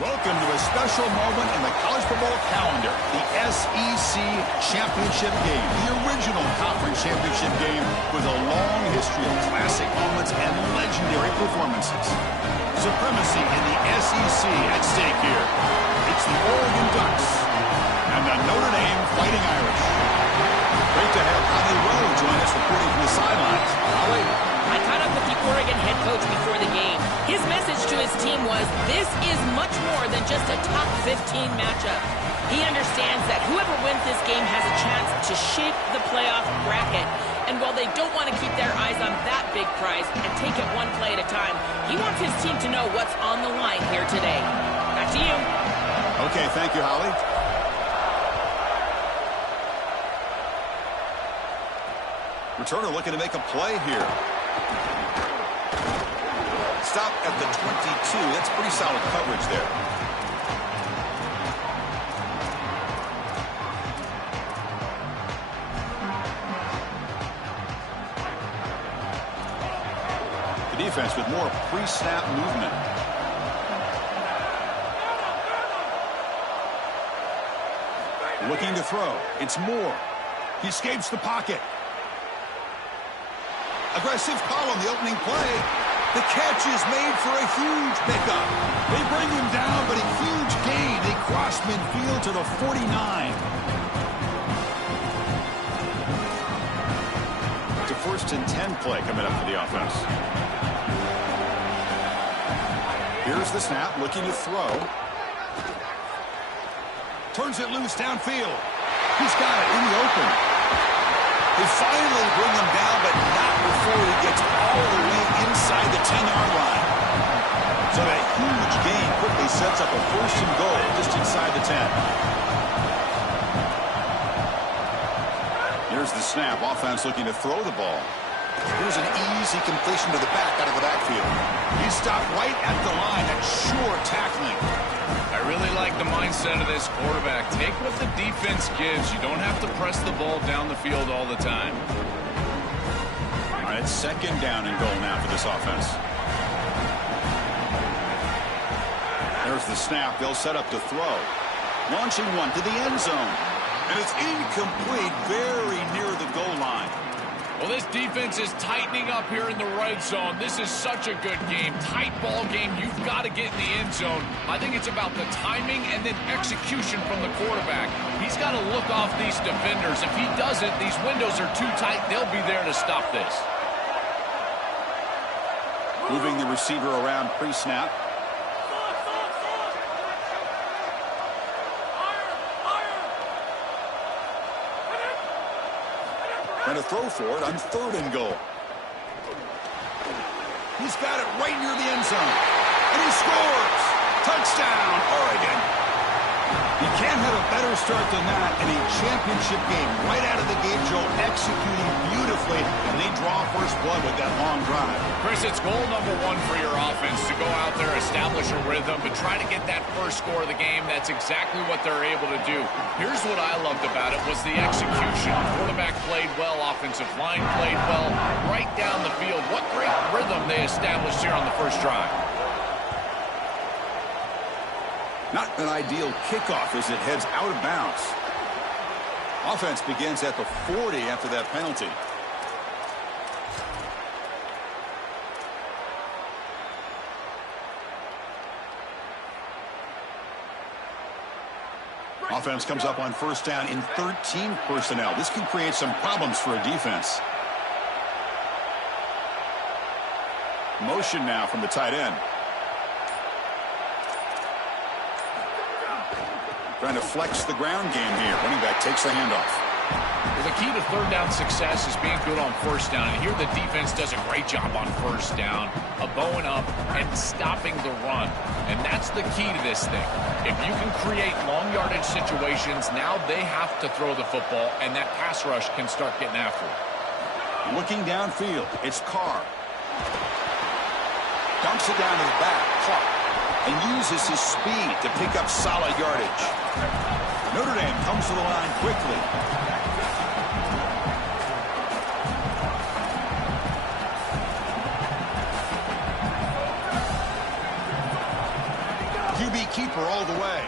Welcome to a special moment in the college football calendar, the SEC Championship Game, the original conference championship game with a long history of classic moments and legendary performances. Supremacy in the SEC at stake here. It's the Oregon Ducks and the Notre Dame Fighting Irish. Great to have Holly Rowe join us reporting from the sidelines. Holly? I caught up with the Oregon head coach before the game. His message to his team was, this is much more than just a top 15 matchup. He understands that whoever wins this game has a chance to shape the playoff bracket. And while they don't want to keep their eyes on that big prize and take it one play at a time, he wants his team to know what's on the line here today. Back to you. Okay, thank you, Holly. Returner looking to make a play here. Stop at the 22. That's pretty solid coverage there. The defense with more pre-snap movement. Looking to throw. It's Moore. He escapes the pocket. Aggressive call on the opening play. The catch is made for a huge pickup. They bring him down, but a huge gain. They cross midfield to the 49. It's a 1st and 10 play coming up for the offense. Here's the snap, looking to throw. Turns it loose downfield. He's got it in the open. They finally bring him down, but not before he gets all the way inside the 10-yard line. So that huge gain quickly sets up a 1st and goal just inside the 10. Here's the snap. Offense looking to throw the ball. Here's an easy completion to the back out of the backfield. He stopped right at the line. That's sure tackling. I really like the mindset of this quarterback. Take what the defense gives. You don't have to press the ball down the field all the time. All right, 2nd down and goal now for this offense. There's the snap. They'll set up to throw. Launching one to the end zone. And it's incomplete, very near the goal line. Well, this defense is tightening up here in the red zone. This is such a good game. Tight ball game. You've got to get in the end zone. I think it's about the timing and then execution from the quarterback. He's got to look off these defenders. If he doesn't, these windows are too tight. They'll be there to stop this. Moving the receiver around pre-snap. And a throw for it on 3rd and goal. He's got it right near the end zone. And he scores! Touchdown, Oregon! You can't have a better start than that in a championship game. Right out of the gate, Joe, executing beautifully, and they draw first blood with that long drive. Chris, it's goal number 1 for your offense to go out there, establish a rhythm, but try to get that first score of the game. That's exactly what they're able to do. Here's what I loved about it was the execution. Quarterback played well, offensive line played well, right down the field. What great rhythm they established here on the first drive. Not an ideal kickoff as it heads out of bounds. Offense begins at the 40 after that penalty. Offense comes up on 1st down in 13 personnel. This can create some problems for a defense. Motion now from the tight end. Trying to flex the ground game here. Running back takes the handoff. Well, the key to 3rd down success is being good on 1st down. And here the defense does a great job on 1st down of bowing up and stopping the run. And that's the key to this thing. If you can create long yardage situations, now they have to throw the football, and that pass rush can start getting after it. Looking downfield, it's Carr. Dumps it down to the back, Clark, and uses his speed to pick up solid yardage. Notre Dame comes to the line quickly. QB keeper all the way.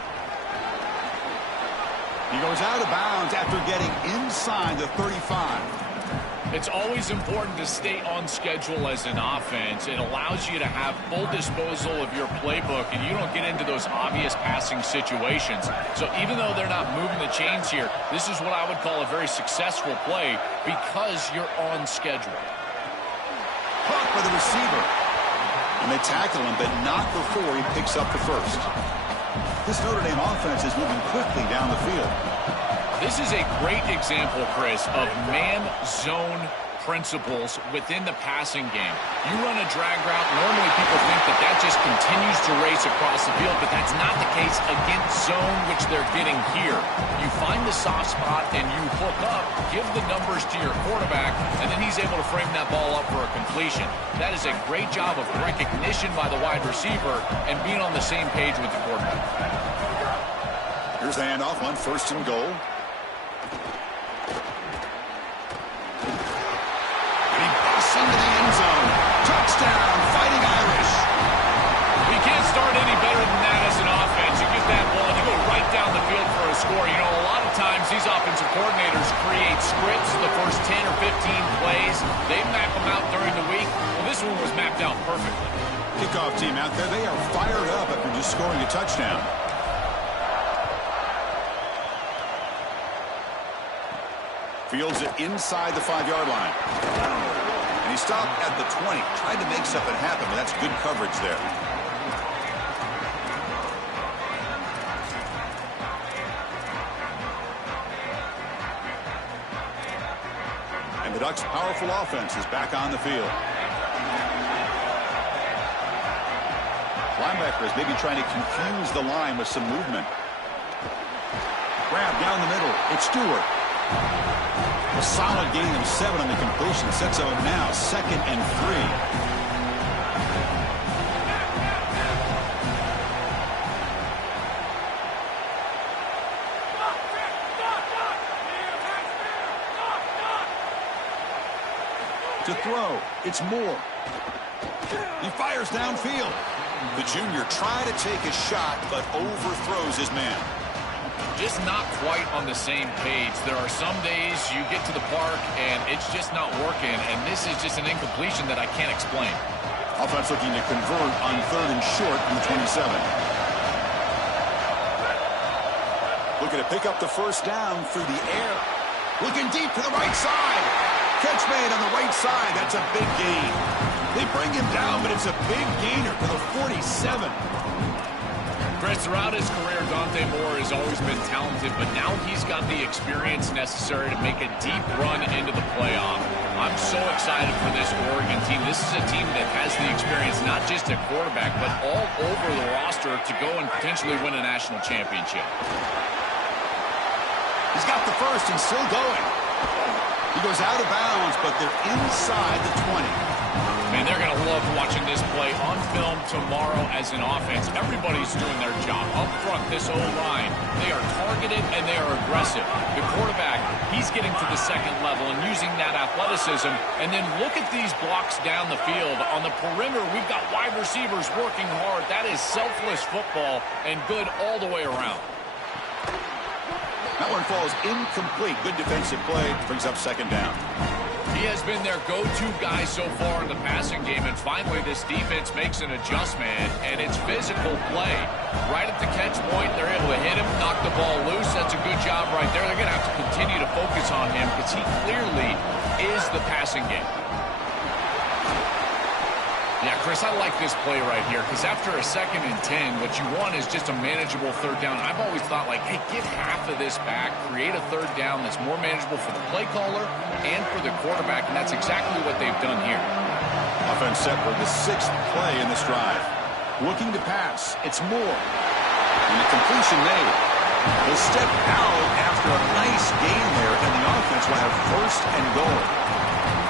He goes out of bounds after getting inside the 35. It's always important to stay on schedule as an offense. It allows you to have full disposal of your playbook, and you don't get into those obvious passing situations. So even though they're not moving the chains here, this is what I would call a very successful play because you're on schedule. Caught by the receiver. And they tackle him, but not before he picks up the first. This Notre Dame offense is moving quickly down the field. This is a great example, Chris, of man-zone principles within the passing game. You run a drag route, normally people think that that just continues to race across the field, but that's not the case against zone, which they're getting here. You find the soft spot and you hook up, give the numbers to your quarterback, and then he's able to frame that ball up for a completion. That is a great job of recognition by the wide receiver and being on the same page with the quarterback. Here's the handoff on 1st and goal. Into the end zone. Touchdown, Fighting Irish. You can't start any better than that as an offense. You get that ball and you go right down the field for a score. You know, a lot of times these offensive coordinators create scripts the first 10 or 15 plays. They map them out during the week. Well, this one was mapped out perfectly. Kickoff team out there. They are fired up after just scoring a touchdown. Fields it inside the 5-yard line. He stopped at the 20, tried to make something happen, but that's good coverage there. And the Ducks' powerful offense is back on the field. Linebackers maybe trying to confuse the line with some movement. Grab down the middle. It's Stewart. A solid gain of 7 on the completion. Sets up now 2nd and 3. To throw. It's Moore. He fires downfield. The junior tried to take a shot, but overthrows his man. Just not quite on the same page. There are some days you get to the park and it's just not working, and this is just an incompletion that I can't explain. Offense looking to convert on 3rd and short from the 27. Looking to pick up the first down through the air. Looking deep to the right side. Catch made on the right side. That's a big gain. They bring him down, but it's a big gainer to the 47. Chris, throughout his career, Dante Moore has always been talented, but now he's got the experience necessary to make a deep run into the playoff. I'm so excited for this Oregon team. This is a team that has the experience, not just at quarterback, but all over the roster to go and potentially win a national championship. He's got the first and still going. He goes out of bounds, but they're inside the 20. Man, they're going to love watching this play on film tomorrow as an offense. Everybody's doing their job. Up front, this O-line, they are targeted and they are aggressive. The quarterback, he's getting to the 2nd level and using that athleticism. And then look at these blocks down the field. On the perimeter, we've got wide receivers working hard. That is selfless football and good all the way around. That one falls incomplete. Good defensive play. Brings up 2nd down. He has been their go-to guy so far in the passing game, and finally this defense makes an adjustment, and it's physical play. Right at the catch point, they're able to hit him, knock the ball loose. That's a good job right there. They're going to have to continue to focus on him because he clearly is the passing game. Yeah, Chris, I like this play right here because after a 2nd and 10, what you want is just a manageable 3rd down. I've always thought, like, hey, give half of this back, create a 3rd down that's more manageable for the play caller and for the quarterback, and that's exactly what they've done here. Offense set for the 6th play in this drive. Looking to pass. It's Moore. And the completion made. He'll step out after a nice gain there, and the offense will have 1st and goal.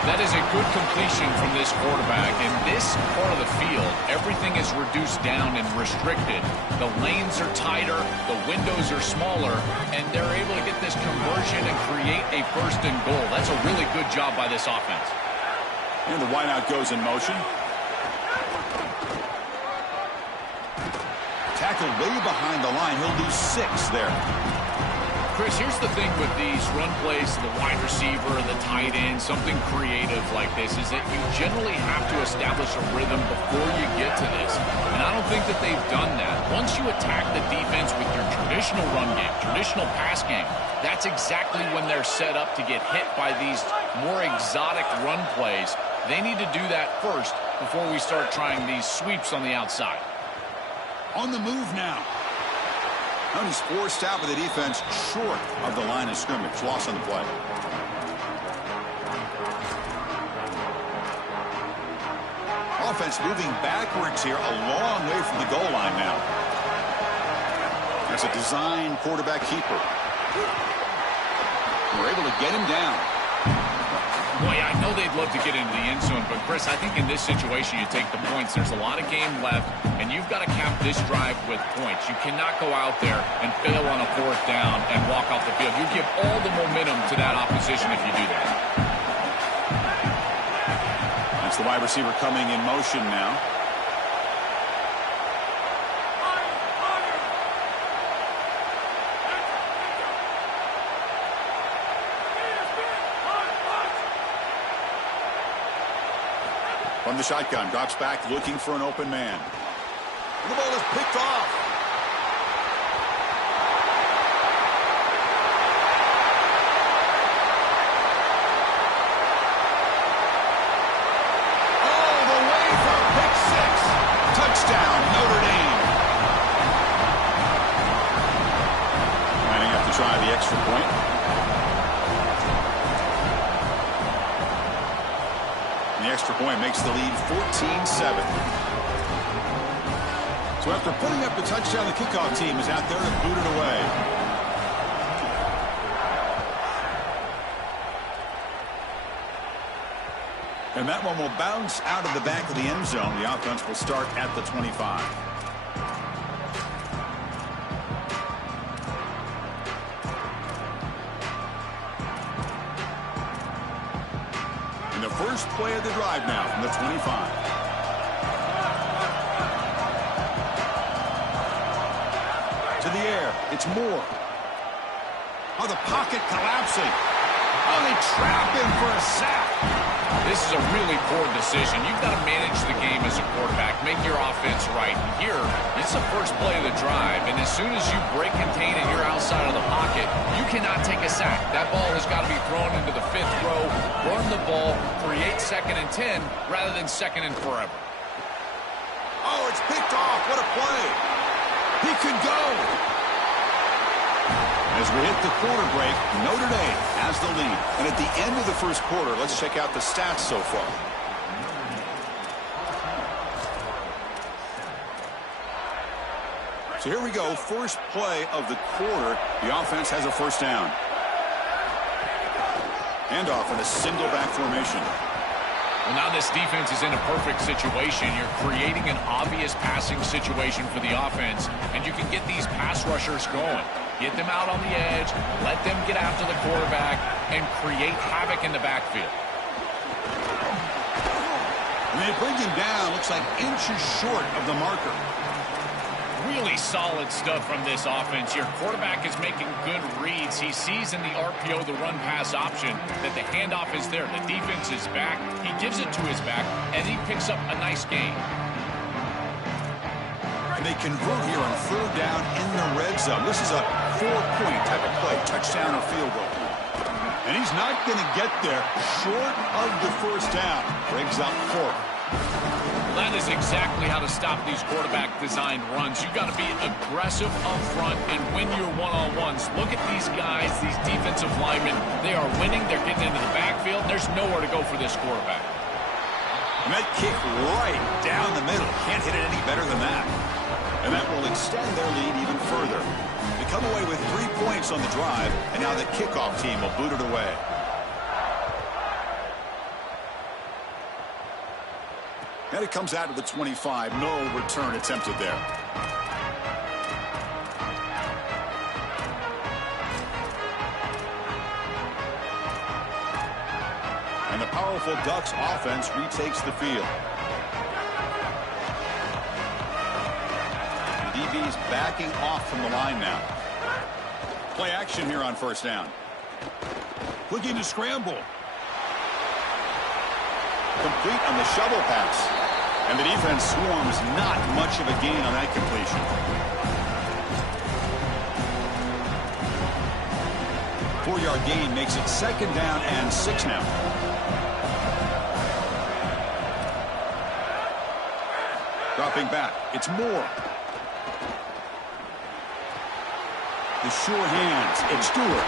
That is a good completion from this quarterback. In this part of the field, everything is reduced down and restricted. The lanes are tighter, the windows are smaller, and they're able to get this conversion and create a 1st and goal. That's a really good job by this offense. And the wideout goes in motion. Tackled way behind the line. He'll lose 6 there. Chris, here's the thing with these run plays to the wide receiver, the tight end, something creative like this, is that you generally have to establish a rhythm before you get to this. And I don't think that they've done that. Once you attack the defense with your traditional run game, traditional pass game, that's exactly when they're set up to get hit by these more exotic run plays. They need to do that first before we start trying these sweeps on the outside. On the move now. And he's forced out with the defense short of the line of scrimmage. Loss on the play. Offense moving backwards here, a long way from the goal line now. There's a design quarterback keeper. We're able to get him down. Boy, I know they'd love to get into the end zone, but Chris, I think in this situation you take the points. There's a lot of game left, and you've got to cap this drive with points. You cannot go out there and fail on a 4th down and walk off the field. You give all the momentum to that opposition if you do that. That's the wide receiver coming in motion now. From the shotgun, drops back, looking for an open man. And the ball is picked off. All the way for a pick 6. Touchdown, Notre Dame. Lining up to try the extra point. The extra point makes the lead 14-7. So after putting up the touchdown, the kickoff team is out there to boot it away. And that one will bounce out of the back of the end zone. The offense will start at the 25. First play of the drive now from the 25. To the air. It's Moore. Oh, the pocket collapsing. Oh, they trap him for a sack. This is a really poor decision. You've got to manage the game as a quarterback, make your offense right. And here, it's the first play of the drive, and as soon as you break contain and you're outside of the pocket, you cannot take a sack. That ball has got to be thrown into the 5th row, run the ball, create 2nd and 10 rather than 2nd and forever. Oh, it's picked off. What a play. He could go. As we hit the quarter break, Notre Dame has the lead. And at the end of the first quarter, let's check out the stats so far. So here we go. First play of the quarter. The offense has a first down. Handoff in a single back formation. Well, now this defense is in a perfect situation. You're creating an obvious passing situation for the offense, and you can get these pass rushers going. Get them out on the edge, let them get after the quarterback, and create havoc in the backfield. And they bring him down, looks like inches short of the marker. Really solid stuff from this offense. Your quarterback is making good reads. He sees in the RPO, the run-pass option, that the handoff is there. The defense is back. He gives it to his back, and he picks up a nice gain. And they convert here on 3rd down in the red zone. This is a 4-point type of play, touchdown or field goal. And he's not going to get there short of the first down. Brings up 4th. That is exactly how to stop these quarterback-designed runs. You've got to be aggressive up front and win your one-on-ones. Look at these guys, these defensive linemen. They are winning. They're getting into the backfield. There's nowhere to go for this quarterback. And that kick right down the middle. Can't hit it any better than that. And that will extend their lead even further. They come away with 3 points on the drive, and now the kickoff team will boot it away. And it comes out to the 25. No return attempted there. And the powerful Ducks offense retakes the field. The DB's backing off from the line now. Play action here on first down. Looking to scramble. Complete on the shovel pass. And the defense swarms, not much of a gain on that completion. 4-yard gain makes it 2nd down and 6 now. Dropping back. It's Moore. The sure hands. It's Stewart.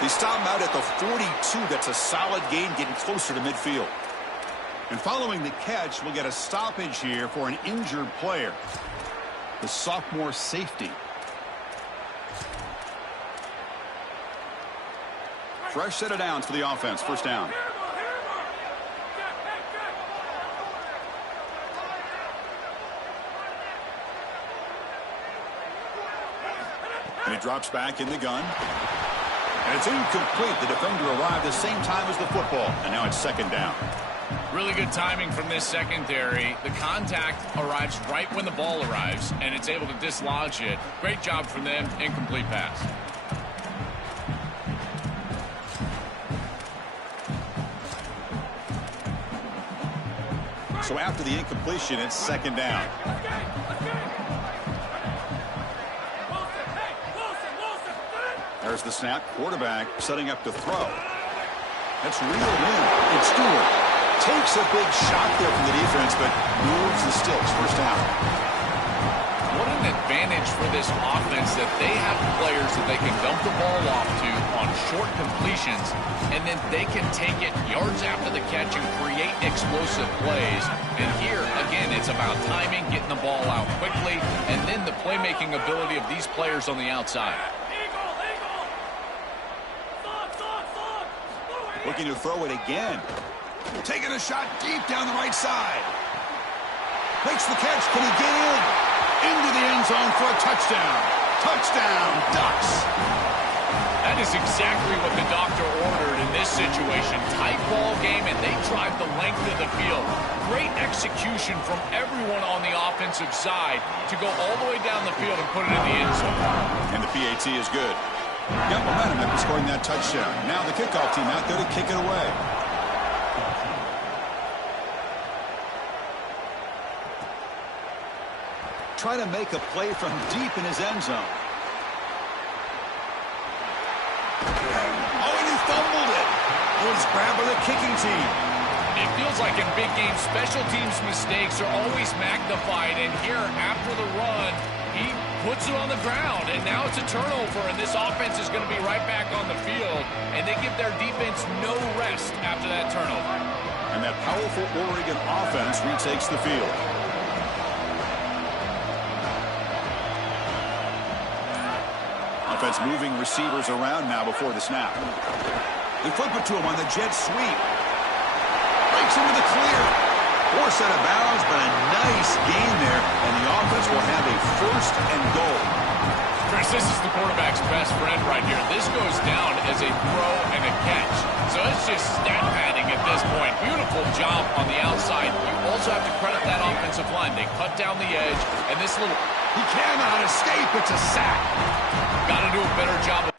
They stop him out at the 42. That's a solid gain, getting closer to midfield. And following the catch, we'll get a stoppage here for an injured player. The sophomore safety. Fresh set of downs for the offense. First down. And he drops back in the gun. And it's incomplete. The defender arrived the same time as the football. And now it's 2nd down. Really good timing from this secondary. The contact arrives right when the ball arrives, and it's able to dislodge it. Great job from them. Incomplete pass. So after the incompletion, it's 2nd down. There's the snap. Quarterback setting up to throw. That's reeled in. It's Stewart. Takes a big shot there from the defense, but moves the sticks. First down. What an advantage for this offense that they have players that they can dump the ball off to on short completions, and then they can take it yards after the catch and create explosive plays. And here, again, it's about timing, getting the ball out quickly, and then the playmaking ability of these players on the outside. Looking to throw it again. Taking a shot deep down the right side. Makes the catch. Can he get in? Into the end zone for a touchdown. Touchdown, Ducks. That is exactly what the doctor ordered in this situation. Tight ball game, and they drive the length of the field. Great execution from everyone on the offensive side to go all the way down the field and put it in the end zone. And the PAT is good. Got momentum after scoring that touchdown. Now the kickoff team out there to kick it away. Try to make a play from deep in his end zone. Oh, and he fumbled it. It was grabbed by the kicking team. It feels like in big games, special teams mistakes are always magnified. And here, after the run, he puts it on the ground. And now it's a turnover, and this offense is going to be right back on the field. And they give their defense no rest after that turnover. And that powerful Oregon offense retakes the field. Offense moving receivers around now before the snap. They flip it to him on the jet sweep. Breaks into the clear. Poor set of bounds, but a nice gain there, and the offense will have a 1st and goal. Chris, this is the quarterback's best friend right here. This goes down as a throw and a catch. So it's just stat padding at this point. Beautiful job on the outside. You also have to credit that offensive line. They cut down the edge, and this little... He cannot escape. It's a sack. Got to do a better job of...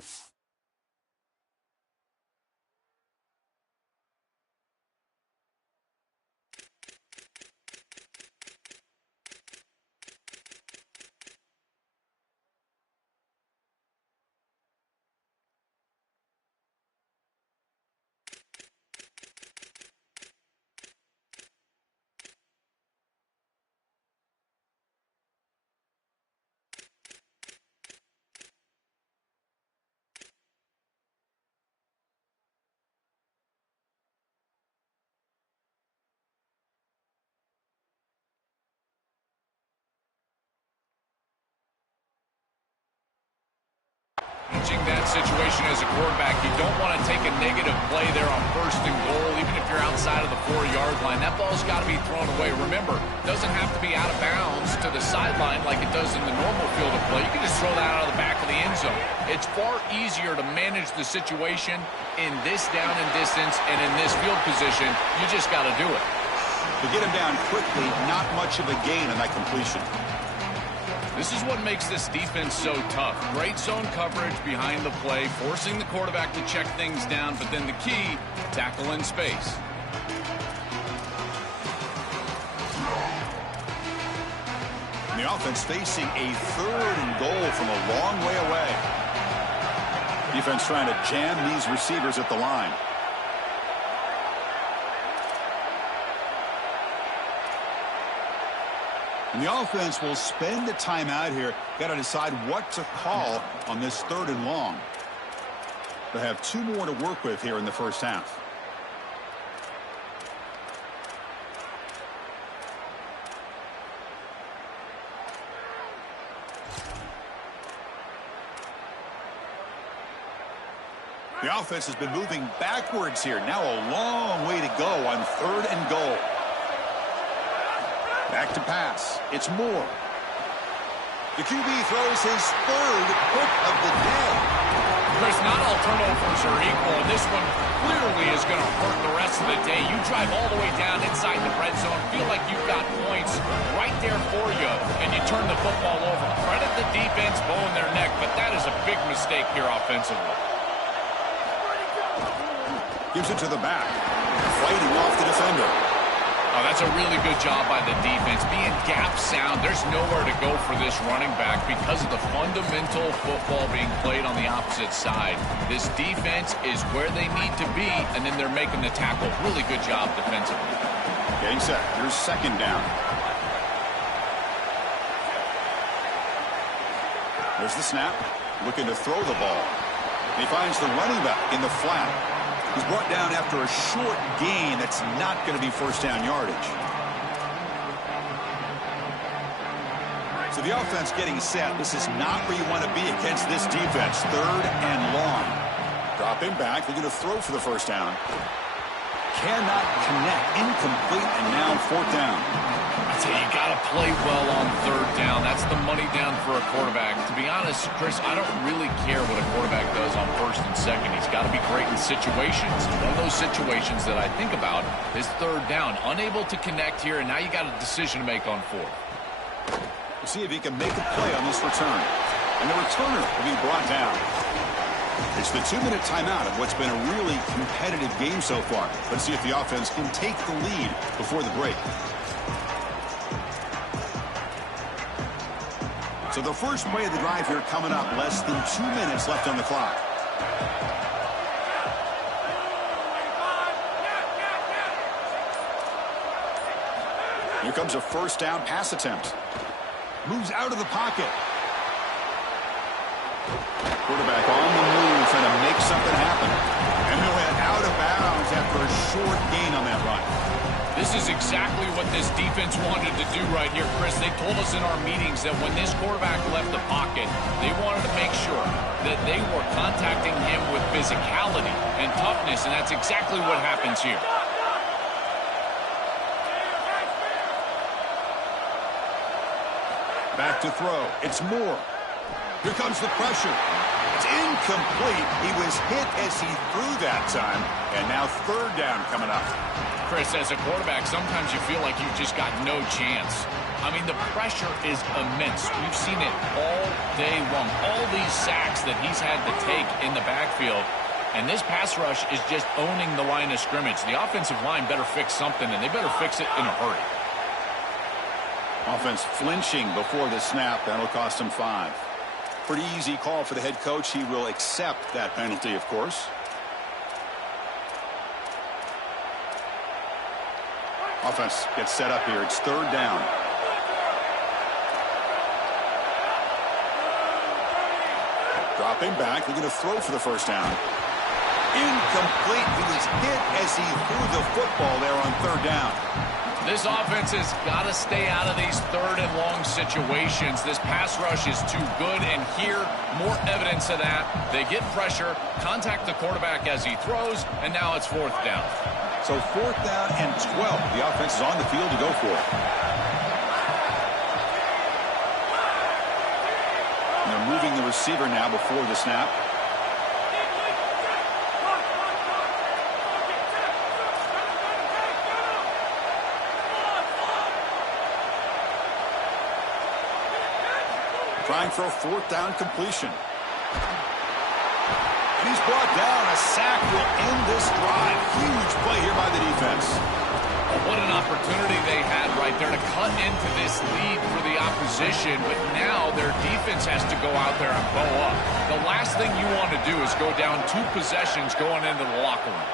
that situation as a quarterback. You don't want to take a negative play there on 1st and goal, even if you're outside of the 4-yard line. That ball's got to be thrown away. Remember, it doesn't have to be out of bounds to the sideline like it does in the normal field of play. You can just throw that out of the back of the end zone. It's far easier to manage the situation in this down and distance and in this field position. You just got to do it. To get him down quickly, not much of a gain on that completion. This is what makes this defense so tough. Great zone coverage behind the play, forcing the quarterback to check things down, but then the key, tackle in space. The offense facing a 3rd and goal from a long way away. Defense trying to jam these receivers at the line. And the offense will spend the time out here. Got to decide what to call on this 3rd and long. They have 2 more to work with here in the first half. The offense has been moving backwards here. Now a long way to go on 3rd and goal. Back to pass. It's Moore. The QB throws his 3rd pick of the day. Chris, not all turnovers are equal, and this one clearly is going to hurt the rest of the day. You drive all the way down inside the red zone, feel like you've got points right there for you, and you turn the football over. Credit the defense, bowing their neck, but that is a big mistake here offensively. Gives it to the back. Fighting off the defender. Oh, that's a really good job by the defense. Being gap sound, there's nowhere to go for this running back because of the fundamental football being played on the opposite side. This defense is where they need to be, and then they're making the tackle. Really good job defensively. Getting set. Here's 2nd down. There's the snap. Looking to throw the ball. He finds the running back in the flat. He's brought down after a short gain. That's not going to be 1st down yardage. So the offense getting set. This is not where you want to be against this defense. 3rd and long. Dropping back. They're going to throw for the 1st down. Cannot connect. Incomplete, and now 4th down. I tell you, you got to play well on 3rd down. That's the money down for a quarterback. To be honest, Chris, I don't really care what a quarterback does on 1st and 2nd. He's got to be great in situations. One of those situations that I think about is 3rd down. Unable to connect here, and now you got a decision to make on 4th. We'll see if he can make a play on this return. And the returner will be brought down. It's the 2-minute timeout of what's been a really competitive game so far. Let's see if the offense can take the lead before the break. So the first play of the drive here coming up. Less than 2 minutes left on the clock. Here comes a 1st down pass attempt. Moves out of the pocket. Quarterback on the move, trying to make something happen. And he'll head out of bounds after a short gain on that run. This is exactly what this defense wanted to do right here, Chris. They told us in our meetings that when this quarterback left the pocket, they wanted to make sure that they were contacting him with physicality and toughness, and that's exactly what happens here. Back to throw. It's Moore. Here comes the pressure. It's incomplete. He was hit as he threw that time. And now 3rd down coming up. Chris, as a quarterback, sometimes you feel like you've just got no chance. I mean, the pressure is immense. We've seen it all day long. All these sacks that he's had to take in the backfield. And this pass rush is just owning the line of scrimmage. The offensive line better fix something, and they better fix it in a hurry. Offense flinching before the snap. That'll cost him 5. Pretty easy call for the head coach. He will accept that penalty, of course. Offense gets set up here. It's 3rd down. Dropping back. They're going to throw for the 1st down. Incomplete. He was hit as he threw the football there on 3rd down. This offense has got to stay out of these 3rd and long situations. This pass rush is too good, and here, more evidence of that. They get pressure, contact the quarterback as he throws, and now it's 4th down. So 4th down and 12. The offense is on the field to go for it. And they're moving the receiver now before the snap. Trying for a fourth down completion. And he's brought down. A sack will end this drive. Huge play here by the defense. What an opportunity they had right there to cut into this lead for the opposition, but now their defense has to go out there and bow up. The last thing you want to do is go down 2 possessions going into the locker room.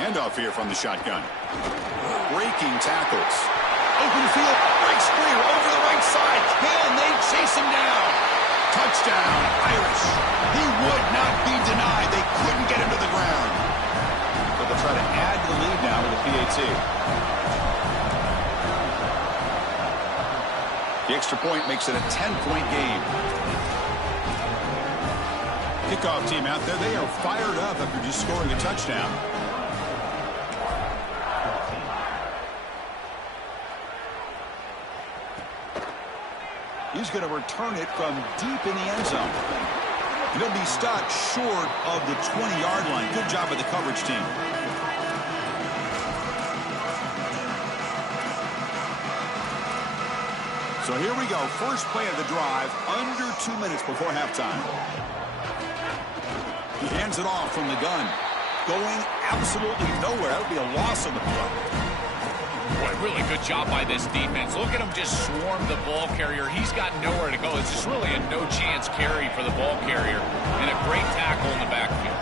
Handoff here from the shotgun. Breaking tackles. Open field. Breaks free over the right side. Can they chase him down? Touchdown, Irish. He would not be denied. They couldn't get him to the ground. So they'll try to add to the lead now with the PAT. The extra point makes it a 10-point game. Kickoff team out there. They are fired up after just scoring a touchdown. He's going to return it from deep in the end zone. He'll be stopped short of the 20-yard line. Good job by the coverage team. So here we go. First play of the drive, under 2 minutes before halftime. He hands it off from the gun. Going absolutely nowhere. That would be a loss on the play. Boy, really good job by this defense. Look at him just swarm the ball carrier. He's got nowhere to go. It's just really a no-chance carry for the ball carrier. And a great tackle in the backfield.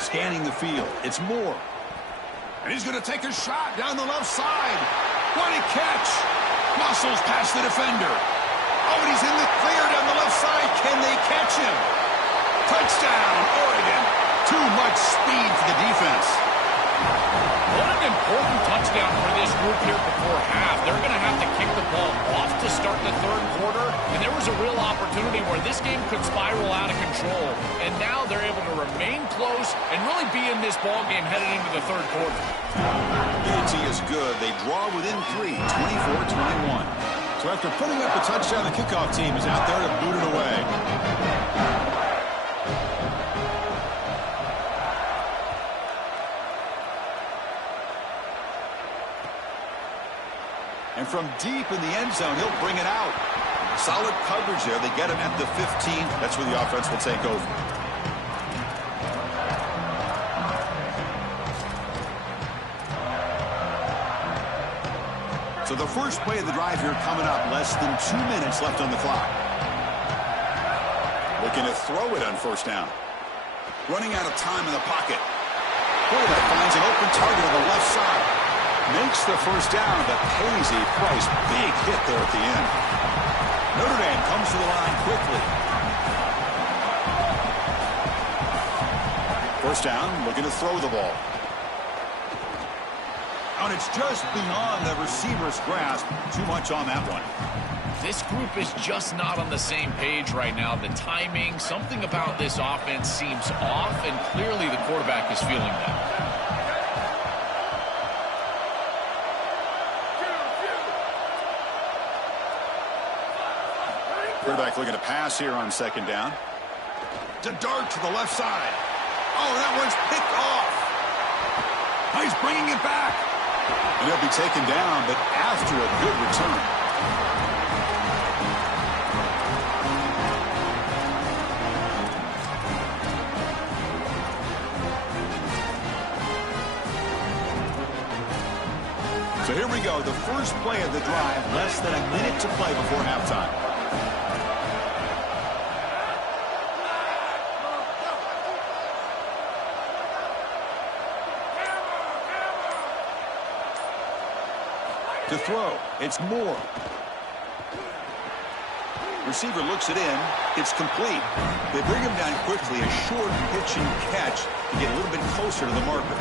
Scanning the field. It's Moore. And he's going to take a shot down the left side. What a catch. Muscles past the defender. Oh, and he's in the clear down the left side. Can they catch him? Touchdown, Oregon. Too much speed for the defense. What an important touchdown for this group here before half. They're going to have to kick the ball off to start the third quarter, and there was a real opportunity where this game could spiral out of control, and now they're able to remain close and really be in this ball game headed into the third quarter. PAT is good. They draw within 3, 24-21. So after putting up a touchdown, the kickoff team is out there to boot it away. And from deep in the end zone, he'll bring it out. Solid coverage there. They get him at the 15. That's where the offense will take over. So the first play of the drive here coming up. Less than 2 minutes left on the clock. Looking to throw it on first down. Running out of time in the pocket. Quarterback finds an open target on the left side. Makes the first down, but pays a price. Big hit there at the end. Notre Dame comes to the line quickly. First down, looking to throw the ball. And it's just beyond the receiver's grasp. Too much on that one. This group is just not on the same page right now. The timing, something about this offense seems off, and clearly the quarterback is feeling that. Quarterback looking to pass here on second down. To dart to the left side. Oh, that one's picked off. Oh, he's bringing it back. And he'll be taken down, but after a good return. So here we go. The first play of the drive. Less than a minute to play before halftime. To throw, it's Moore. Receiver looks it in. It's complete. They bring him down quickly. A short pitch and catch to get a little bit closer to the marker.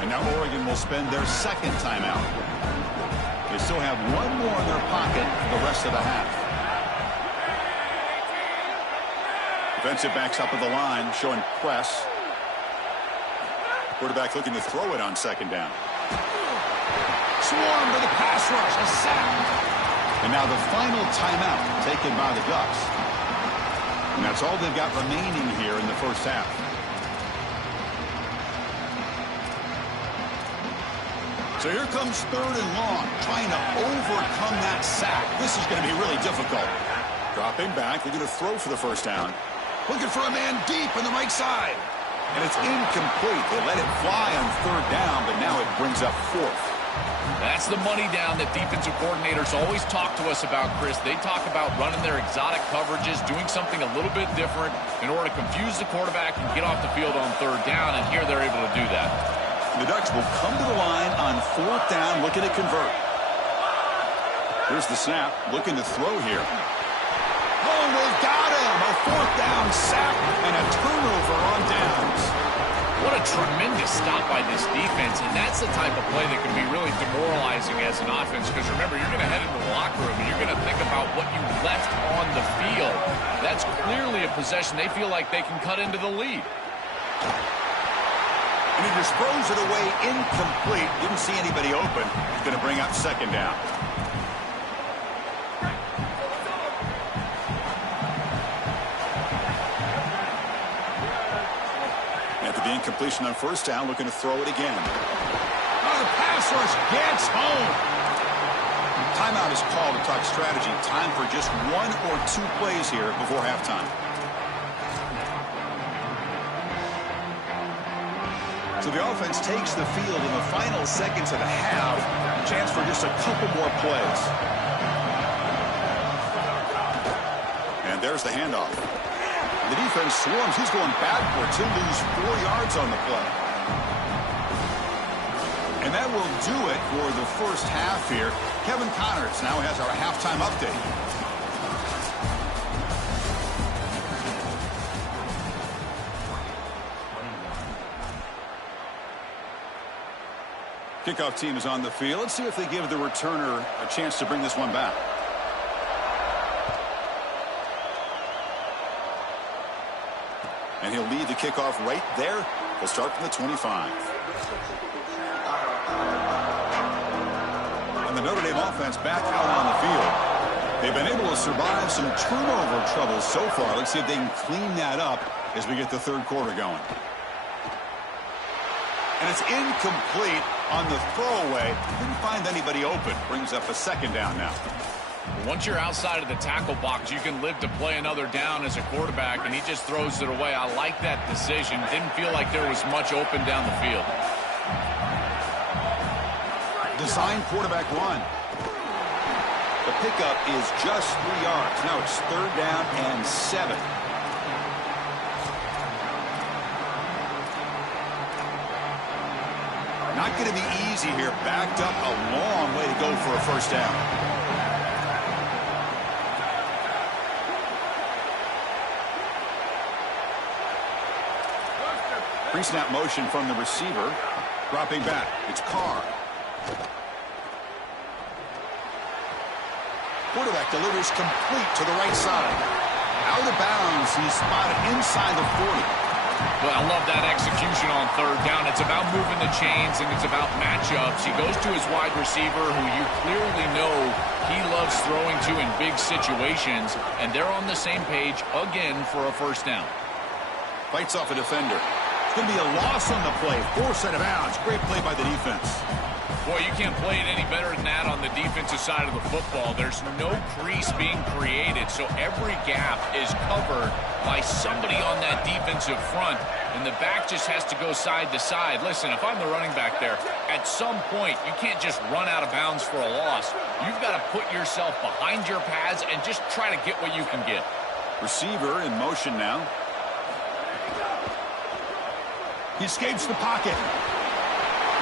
And now Oregon will spend their second timeout. They still have one more in their pocket for the rest of the half. Defensive backs up at the line, showing press. Quarterback looking to throw it on second down. Swarm to the pass rush, a sack. And now the final timeout taken by the Ducks. And that's all they've got remaining here in the first half. So here comes 3rd and long, trying to overcome that sack. This is going to be really difficult. Dropping back, they're going to throw for the first down. Looking for a man deep on the right side. And it's incomplete. They let it fly on 3rd down, but now it brings up 4th. That's the money down that defensive coordinators always talk to us about, Chris. They talk about running their exotic coverages, doing something a little bit different in order to confuse the quarterback and get off the field on 3rd down, and here they're able to do that. The Ducks will come to the line on 4th down, looking to convert. Here's the snap, looking to throw here. Oh, they've got him! A 4th down sack and a turnover on downs. What a tremendous stop by this defense, and that's the type of play that can be really demoralizing as an offense, because remember, you're going to head into the locker room and you're going to think about what you left on the field. That's clearly a possession they feel like they can cut into the lead. And he just throws it away incomplete. Didn't see anybody open. He's going to bring up 2nd down. The incompletion on 1st down, looking to throw it again. Oh, the pass rush gets home. Timeout is called to talk strategy. Time for just 1 or 2 plays here before halftime. So the offense takes the field in the final seconds of the half. A chance for just a couple more plays. And there's the handoff. The defense swarms. He's going backwards. He'll lose 4 yards on the play. And that will do it for the first half here. Kevin Connors now has our halftime update. Kickoff team is on the field. Let's see if they give the returner a chance to bring this one back. And he'll lead the kickoff right there. They'll start from the 25. And the Notre Dame offense back out on the field. They've been able to survive some turnover troubles so far. Let's see if they can clean that up as we get the 3rd quarter going. And it's incomplete on the throwaway. Didn't find anybody open. Brings up a 2nd down now. Once you're outside of the tackle box, you can live to play another down as a quarterback, and he just throws it away. I like that decision. Didn't feel like there was much open down the field. Design quarterback run. The pickup is just 3 yards. Now it's 3rd down and 7. Not going to be easy here. Backed up a long way to go for a 1st down. Pre-snap motion from the receiver. Dropping back. It's Carr. Quarterback delivers complete to the right side. Out of bounds. He's spotted inside the 40. Well, I love that execution on 3rd down. It's about moving the chains, and it's about matchups. He goes to his wide receiver, who you clearly know he loves throwing to in big situations, and they're on the same page again for a 1st down. Fights off a defender. It's going to be a loss on the play. Forced out of bounds. Great play by the defense. Boy, you can't play it any better than that on the defensive side of the football. There's no crease being created, so every gap is covered by somebody on that defensive front, and the back just has to go side to side. Listen, if I'm the running back there, at some point, you can't just run out of bounds for a loss. You've got to put yourself behind your pads and just try to get what you can get. Receiver in motion now. He escapes the pocket.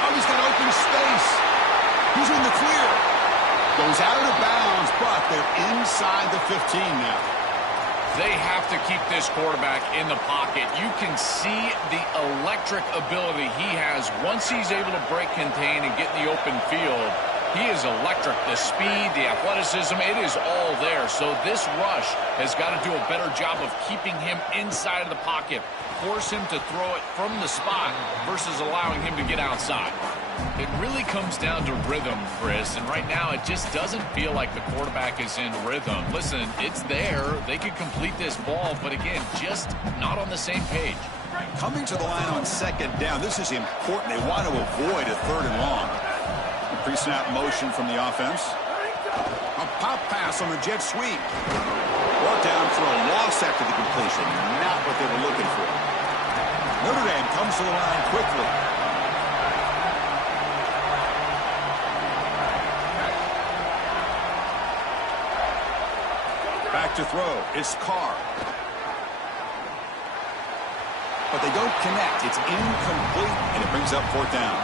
Oh, he's got open space. He's in the clear. Goes out of bounds, but they're inside the 15 now. They have to keep this quarterback in the pocket. You can see the electric ability he has once he's able to break contain and get in the open field. He is electric. The speed, the athleticism, it is all there. So this rush has got to do a better job of keeping him inside of the pocket. Force him to throw it from the spot versus allowing him to get outside. It really comes down to rhythm, Chris, and right now it just doesn't feel like the quarterback is in rhythm. Listen, it's there. They could complete this ball, but again, just not on the same page. Coming to the line on 2nd down, this is important. They want to avoid a 3rd and long. Pre-snap motion from the offense. A pop pass on the jet sweep. Brought down for a loss after the completion. Not what they were looking for. Notre Dame comes to the line quickly. Back to throw. It's Carr. But they don't connect. It's incomplete, and it brings up 4th down.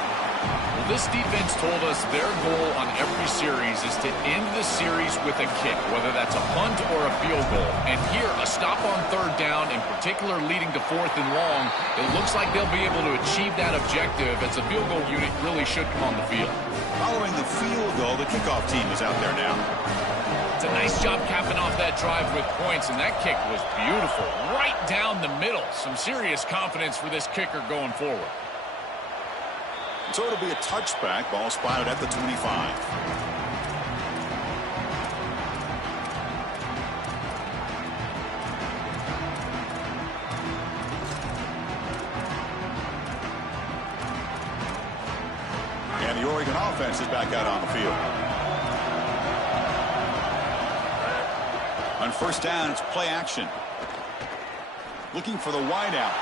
Well, this defense told us their goal on every series is to end the series with a kick, whether that's a punt or a field goal. And here, a stop on 3rd down, in particular leading to 4th and long, it looks like they'll be able to achieve that objective as the field goal unit really should come on the field. Following the field goal, the kickoff team is out there now. It's a nice job capping off that drive with points, and that kick was beautiful. Right down the middle. Some serious confidence for this kicker going forward. So it'll be a touchback. Ball spotted at the 25. And the Oregon offense is back out on the field. On 1st down, it's play action. Looking for the wideout.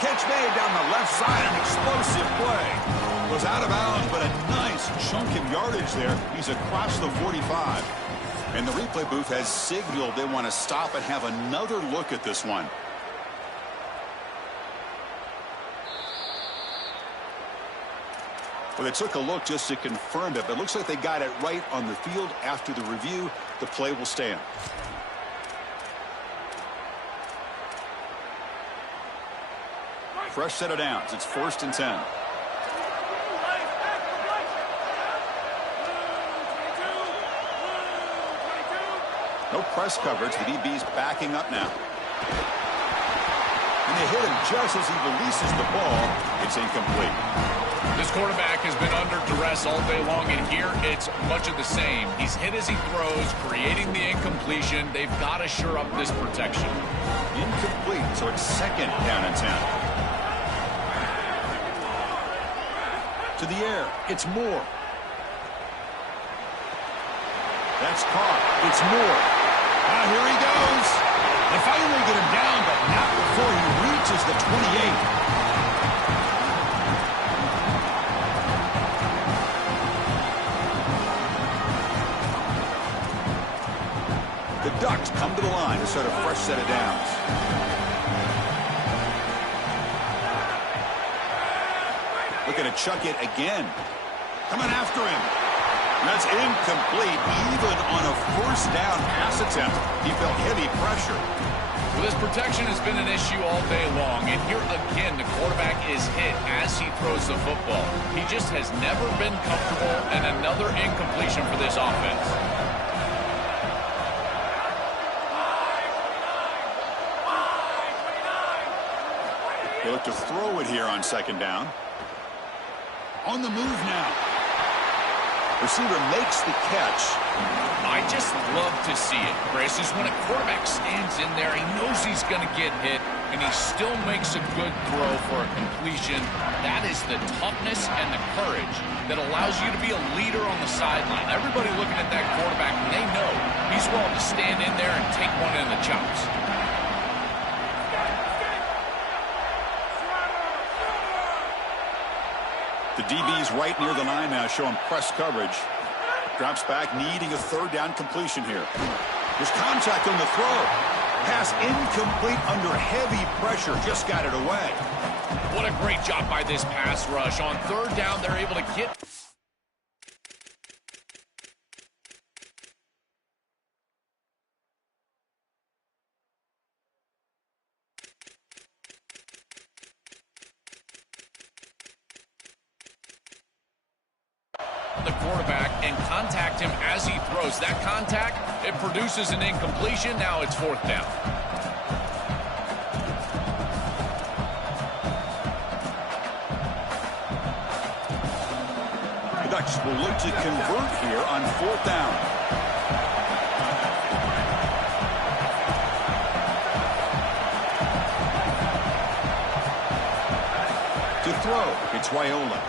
Catch made down the left side, an explosive play. Was out of bounds, but a nice chunk of yardage there. He's across the 45. And the replay booth has signaled they want to stop and have another look at this one. Well, they took a look just to confirm it, but it looks like they got it right on the field. After the review, the play will stand. Fresh set of downs. It's 1st and 10. No press coverage. The DB's backing up now. And they hit him just as he releases the ball. It's incomplete. This quarterback has been under duress all day long, and here it's much of the same. He's hit as he throws, creating the incompletion. They've got to shore up this protection. Incomplete, so it's 2nd down and 10. To the air, it's Moore. That's caught. It's Moore. Now here he goes. They finally get him down, but not before he reaches the 28. The Ducks come to the line to start a fresh set of downs. Looking to chuck it again. Coming after him. That's incomplete. Even on a 1st down pass attempt, he felt heavy pressure. Well, this protection has been an issue all day long, and here again the quarterback is hit as he throws the football. He just has never been comfortable, and another incompletion for this offense. They look to throw it here on 2nd down. On the move now. Receiver makes the catch. I just love to see it, Chris, is when a quarterback stands in there, he knows he's going to get hit, and he still makes a good throw for a completion. That is the toughness and the courage that allows you to be a leader on the sideline. Everybody looking at that quarterback, and they know he's willing to stand in there and take one in the chops. The DB's right near the line now, showing press coverage. Drops back, needing a 3rd down completion here. There's contact on the throw. Pass incomplete under heavy pressure. Just got it away. What a great job by this pass rush. On 3rd down, they're able to get... the quarterback and contact him as he throws. That contact, it produces an incompletion. Now it's 4th down. The Ducks will look to convert here on 4th down. To throw, it's Raiola.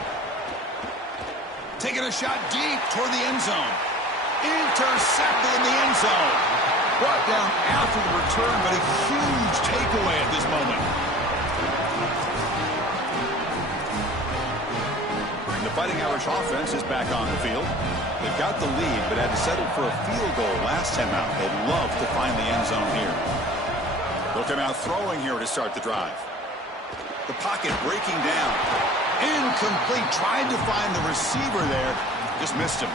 Taking a shot deep toward the end zone. Intercepted in the end zone. Brought down after the return, but a huge takeaway at this moment. The Fighting Irish offense is back on the field. They've got the lead, but had to settle for a field goal last time out. They'd love to find the end zone here. They'll come out throwing here to start the drive. The pocket breaking down. Incomplete. Tried to find the receiver there. Just missed him.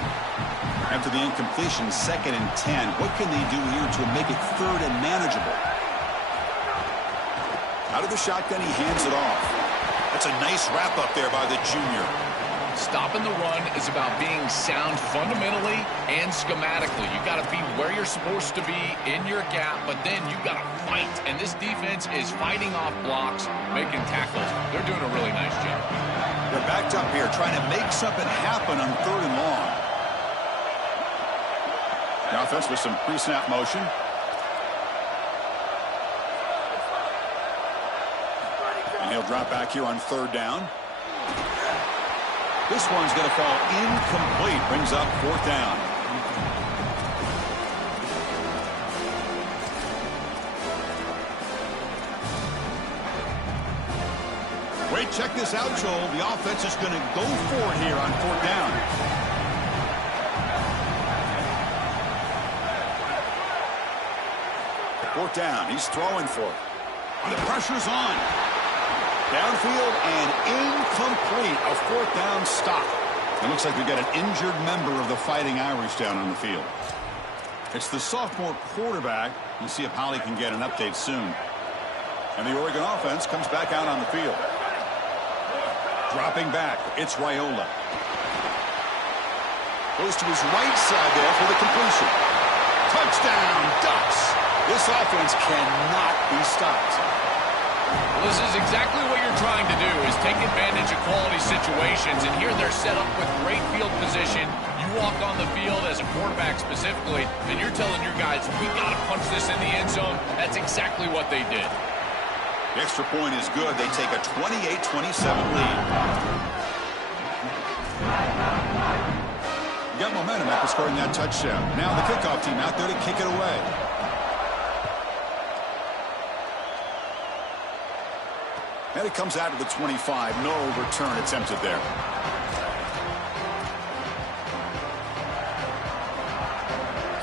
After the incompletion, 2nd and 10. What can they do here to make it 3rd and manageable? Out of the shotgun, he hands it off. That's a nice wrap up there by the junior. Stopping the run is about being sound fundamentally and schematically. You got to be where you're supposed to be in your gap, but then you got to fight. And this defense is fighting off blocks, making tackles. They're doing a really nice job. They're backed up here, trying to make something happen on 3rd and long. The offense with some pre-snap motion. And he'll drop back here on 3rd down. This one's going to fall incomplete. Brings up 4th down. Wait, check this out, Joel. The offense is going to go for it here on 4th down. Fourth down. He's throwing for it. The pressure's on. Downfield and incomplete. A 4th down stop. It looks like we've got an injured member of the Fighting Irish down on the field. It's the sophomore quarterback. We'll see if Holly can get an update soon. And the Oregon offense comes back out on the field. Dropping back. It's Raiola. Goes to his right side there for the completion. Touchdown, Ducks. This offense cannot be stopped. Well, this is exactly what you're trying to do, is take advantage of quality situations. And here they're set up with great field position. You walk on the field as a quarterback specifically, and you're telling your guys, we got to punch this in the end zone. That's exactly what they did. The extra point is good. They take a 28-27 lead. You got momentum after scoring that touchdown. Now the kickoff team out there to kick it away. And it comes out to the 25. No return attempted there.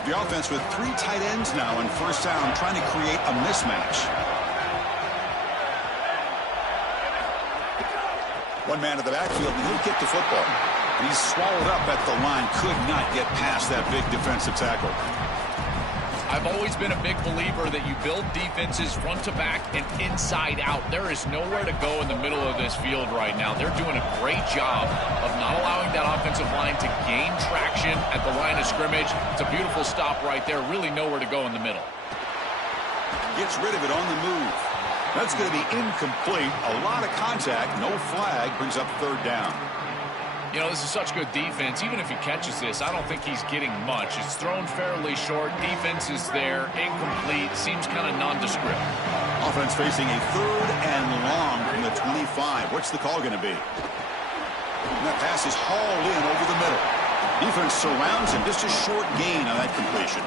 The offense with 3 tight ends now on 1st down, trying to create a mismatch. One man to the backfield, and he'll kick the football. And he's swallowed up at the line. Could not get past that big defensive tackle. I've always been a big believer that you build defenses front to back and inside out. There is nowhere to go in the middle of this field right now. They're doing a great job of not allowing that offensive line to gain traction at the line of scrimmage. It's a beautiful stop right there. Really nowhere to go in the middle. Gets rid of it on the move. That's going to be incomplete. A lot of contact. No flag. Brings up 3rd down. You know, this is such good defense. Even if he catches this, I don't think he's getting much. It's thrown fairly short. Defense is there. Incomplete. Seems kind of nondescript. Offense facing a 3rd and long from the 25. What's the call going to be? And that pass is hauled in over the middle. Defense surrounds him. Just a short gain on that completion.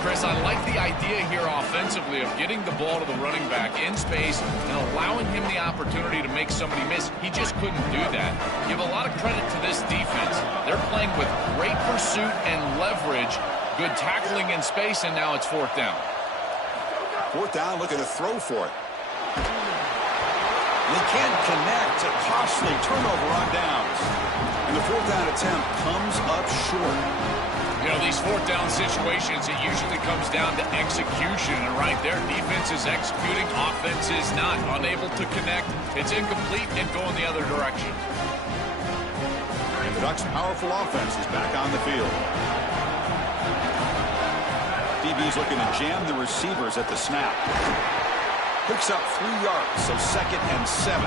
Chris, I like the idea here offensively of getting the ball to the running back in space and allowing him the opportunity to make somebody miss. He just couldn't do that. Give a lot of credit to this defense. They're playing with great pursuit and leverage, good tackling in space, and now it's 4th down. 4th down, looking to throw for it. They can't connect. A costly turnover on downs. And the 4th down attempt comes up short. You know, these 4th down situations, it usually comes down to execution. And right there, defense is executing, offense is not. Unable to connect. It's incomplete and going the other direction. The Ducks' powerful offense is back on the field. DB's looking to jam the receivers at the snap. Picks up 3 yards, so 2nd and 7.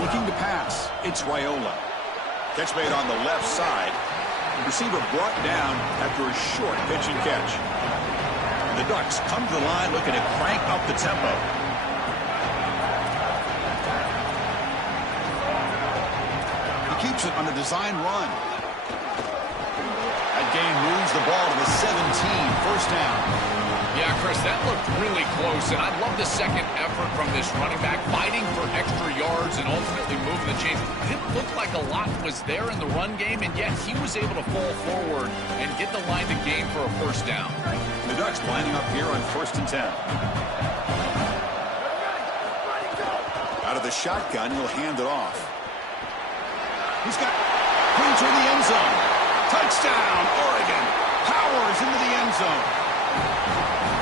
Looking to pass. It's Raiola. Catch made on the left side. Receiver brought down after a short pitch and catch. The Ducks come to the line looking to crank up the tempo. He keeps it on a design run. That gain moves the ball to the 17, first down. Yeah, Chris, that looked really close, and I love the second effort from this running back, fighting for extra yards and ultimately moving the chains. It didn't look like a lot was there in the run game, and yet he was able to fall forward and get the line to gain for a first down. The Ducks lining up here on 1st and 10. Out of the shotgun, he'll hand it off. He's got clean to the end zone. Touchdown, Oregon. Powers into the end zone.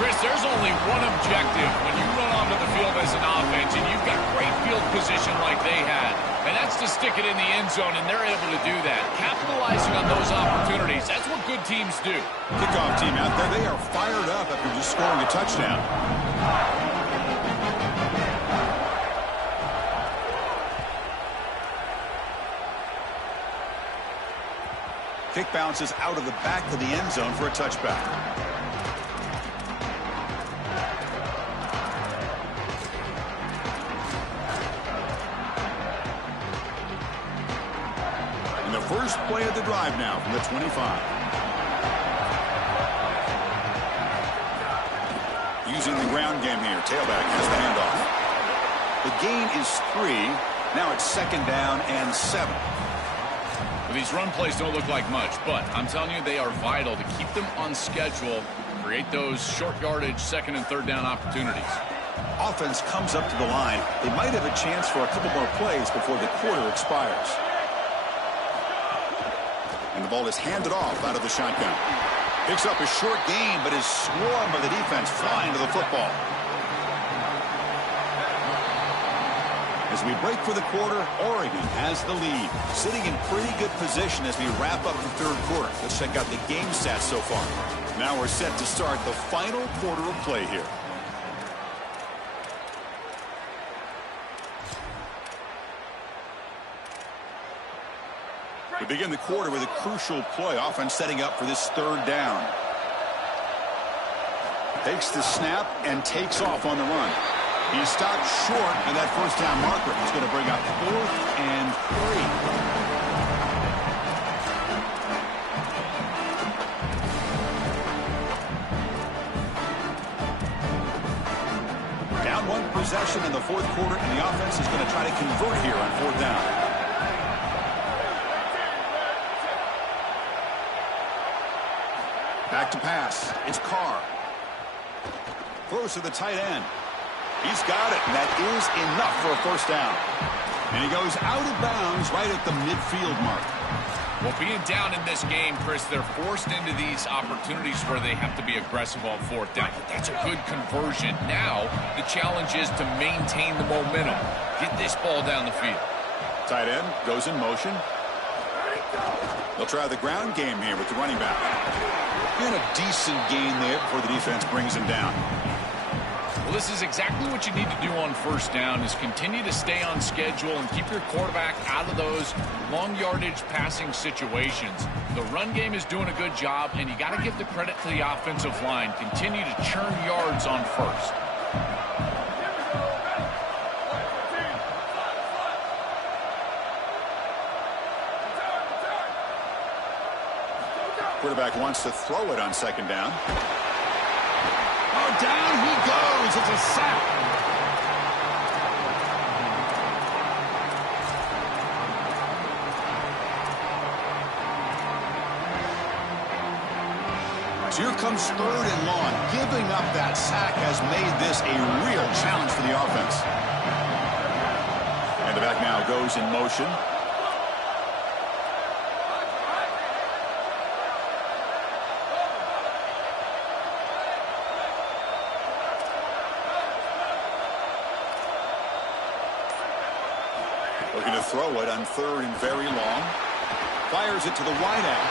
Chris, there's only one objective when you run onto the field as an offense and you've got great field position like they had, and that's to stick it in the end zone, and they're able to do that. Capitalizing on those opportunities, that's what good teams do. Kickoff team out there, they are fired up after just scoring a touchdown. Kick bounces out of the back of the end zone for a touchback. First play of the drive now from the 25. Using the ground game here. Tailback has the handoff. The gain is 3. Now it's 2nd down and 7. Well, these run plays don't look like much, but I'm telling you they are vital to keep them on schedule, create those short yardage 2nd and 3rd down opportunities. Offense comes up to the line. They might have a chance for a couple more plays before the quarter expires. And the ball is handed off out of the shotgun. Picks up a short gain, but is swarmed by the defense flying to the football. As we break for the quarter, Oregon has the lead. Sitting in pretty good position as we wrap up the 3rd quarter. Let's check out the game stats so far. Now we're set to start the final quarter of play here. We begin the quarter with a crucial play. Offense setting up for this 3rd down. Takes the snap and takes off on the run. He stopped short of that 1st down marker. He's going to bring up 4th and 3. Down 1 possession in the 4th quarter, and the offense is going to try to convert here on 4th down. Back to pass. It's Carr. Throws to the tight end. He's got it, and that is enough for a 1st down. And he goes out of bounds right at the midfield mark. Well, being down in this game, Chris, they're forced into these opportunities where they have to be aggressive on 4th down. But that's a good conversion. Now, the challenge is to maintain the momentum. Get this ball down the field. Tight end goes in motion. They'll try the ground game here with the running back. And a decent gain there before the defense brings him down. Well, this is exactly what you need to do on 1st down is continue to stay on schedule and keep your quarterback out of those long yardage passing situations. The run game is doing a good job, and you got to give the credit to the offensive line. Continue to churn yards on 1st. Quarterback wants to throw it on 2nd down. Oh, down he goes. It's a sack. So here comes 3rd and long. Giving up that sack has made this a real challenge for the offense. And the back now goes in motion. Looking to throw it on 3rd and very long. Fires it to the wideout.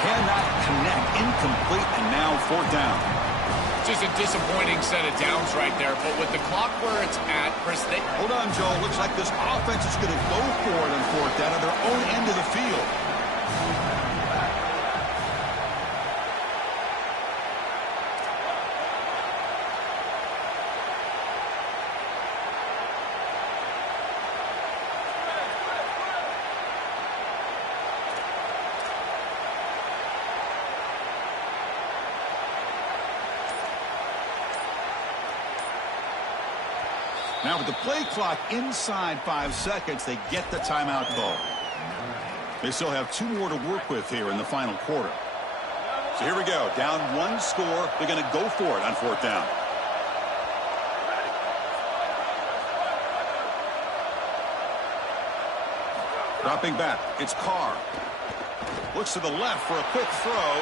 Cannot connect. Incomplete, and now 4th down. Just a disappointing set of downs right there, but with the clock where it's at, Chris, Hold on, Joe. Looks like this offense is going to go for it on 4th down at their own end of the field. Now with the play clock inside 5 seconds, they get the timeout call. They still have 2 more to work with here in the final quarter. So here we go. Down 1 score. They're going to go for it on 4th down. Dropping back. It's Carr. Looks to the left for a quick throw.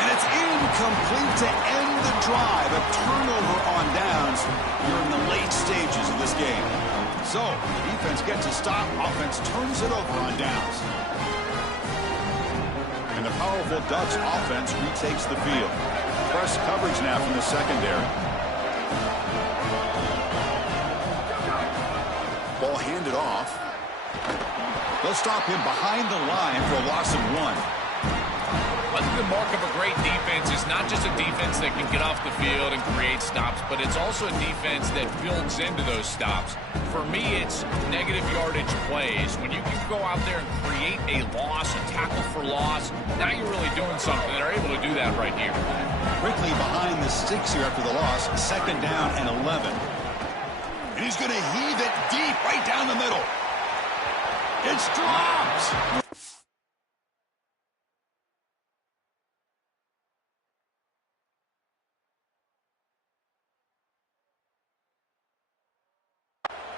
And it's incomplete to end the drive. A turnover on downs. You're in the late stages of this game. So, defense gets a stop. Offense turns it over on downs. And the powerful Ducks offense retakes the field. Press coverage now from the secondary. Ball handed off. They'll stop him behind the line for a loss of 1. I think the mark of a great defense is not just a defense that can get off the field and create stops, but it's also a defense that builds into those stops. For me, it's negative yardage plays. When you can go out there and create a loss, a tackle for loss, now you're really doing something. They're able to do that right here. Quickly behind the sticks here after the loss. 2nd down and 11. And he's going to heave it deep right down the middle. It's dropped.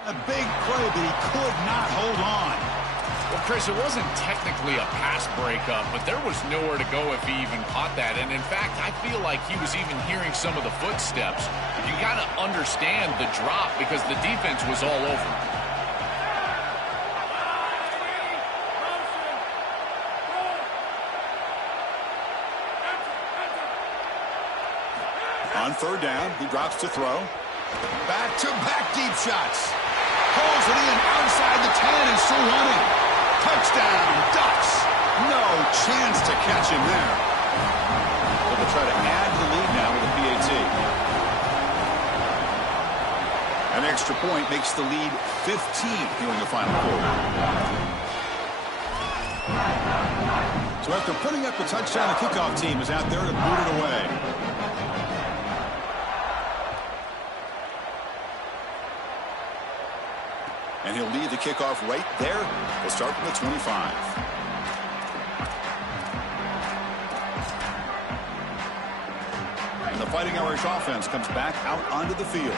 A big play, but he could not hold on. Well, Chris, it wasn't technically a pass breakup, but there was nowhere to go if he even caught that. And in fact, I feel like he was even hearing some of the footsteps. You got to understand the drop because the defense was all over. On 3rd down, he drops to throw. Back-to-back deep shots. Pulls it in outside the 10 and still running. Touchdown, Ducks. No chance to catch him there. But they'll try to add to the lead now with a PAT. An extra point makes the lead 15 here in the final quarter. So after putting up the touchdown, the kickoff team is out there to boot it away. And he'll lead the kickoff right there. We'll start from the 25. And the Fighting Irish offense comes back out onto the field.